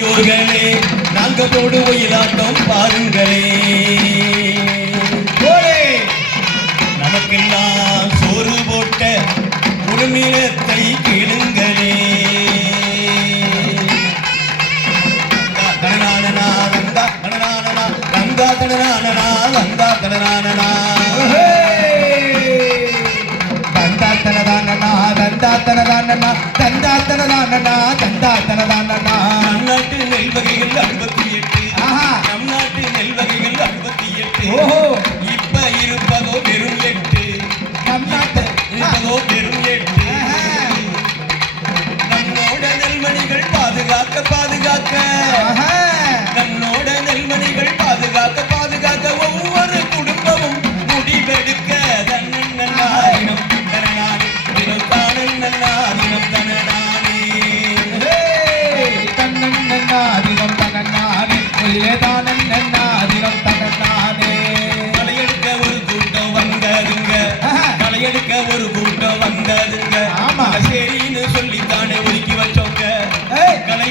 யோர்களே நாங்க போடு ஒயிலாட்டம் பாருங்களே. நமக்கெல்லாம் சோறு போட்ட குடுமினத்தை கேளுங்களே. தனநானனா, தந்தா, தனநானனா, தந்தா, தனநானனா, தந்தா, தனநானனா. தந்தாத்தனதானனா தந்தாத்தனதானனா தந்தாத்தனதானனா தந்தாத்தனதானனா நம் நாட்டு நெல் வகைகள் அறுபத்தி எட்டு. நம் நாட்டு நெல் வகைகள் அறுபத்தி எட்டு ஓஹோ.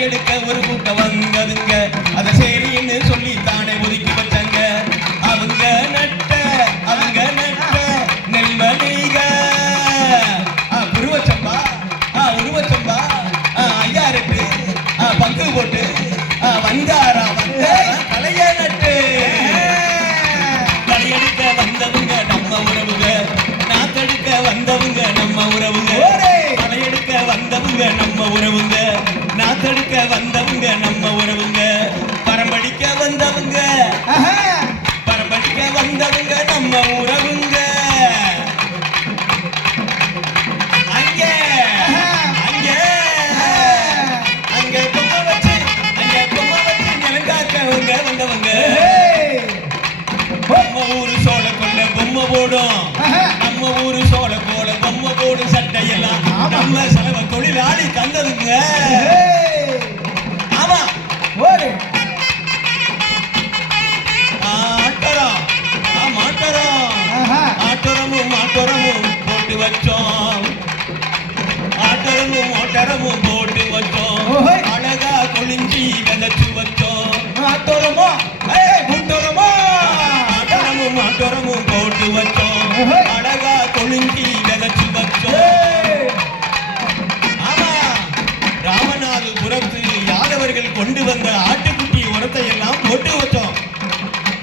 களையெடுக்க ஒரு கூட்டம் வந்ததுங்க. அத சரின்னு சொல்லித்தானே ஒதுக்கி வச்சாங்க. அவங்க நட்ட அவங்க நட்ட நெல்மணிக ஆ, உருவச்சம்பா ஆ, உருவச்சம்பா ஆ, ஐயா ரெட்டு பங்கு போட்டு வந்தாரா வந்த களைய நட்டு. களையெடுக்க வந்தவங்க நம்ம உறவுங்க. நாத்தெடுக்க வந்தவங்க நம்ம உறவுங்க. ஓரே. களையெடுக்க வந்தவங்க சட்டையெல்லாம் ஆமா. நம்ம செலவ தொழிலாளி தந்ததுங்க ஆமா ஓடு. ஆட்டரம் மாட்டரம். ஆட்டரமும் மாட்டரமும் போட்டு வச்சோம் ஆட்டரமும் மாட்டரமும் போட்டு வச்சோம். அழகா கொளிஞ்சி விதைச்சு வந்த ஆட்டுக்குட்டி உரத்தை எல்லாம் போட்டு வச்சோம்.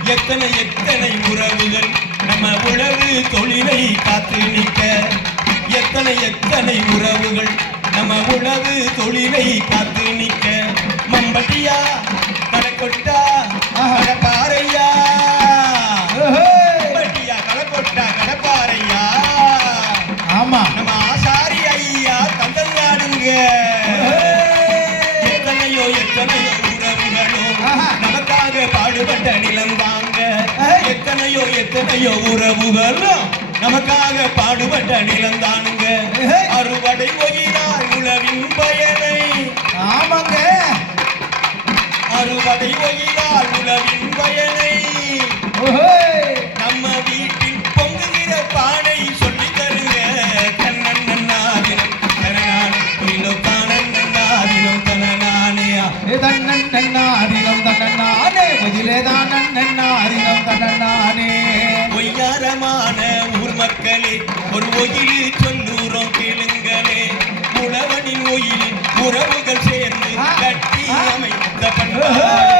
எத்தனை எத்தனை உறவுகள் நம்ம உழவு தொழிலை காத்து நிற்க. எத்தனை எத்தனை உறவுகள் நம்ம உழவு தொழிலை காத்து நிற்க. மம்பட்டியா எத்தனையோ ஆஹா. நமக்காக பாடுபட்ட நிலந்தாங்க. எத்தனையோ எத்தனையோ உறவுகளும் நமக்காக பாடுபட்ட நிலந்தானுங்க. அறுவடை ஒயிலாய் உழவின் பயனை ஆமாங்க அறுவடை ஒயிலாய் உழவின் பயனை தன்னன்னானே முதிலே தானன் நன்னாரினம் தன்னன்னானே பொய்யாரமான ஊர் மக்களே ஒரு ஒயிலு சொல்லூரோம் கேளுங்களே. உழவனின் ஒயிலின் உறவுகள் சேர்ந்து கட்டி. அமைத்த பண்பாடு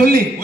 சொல்லி.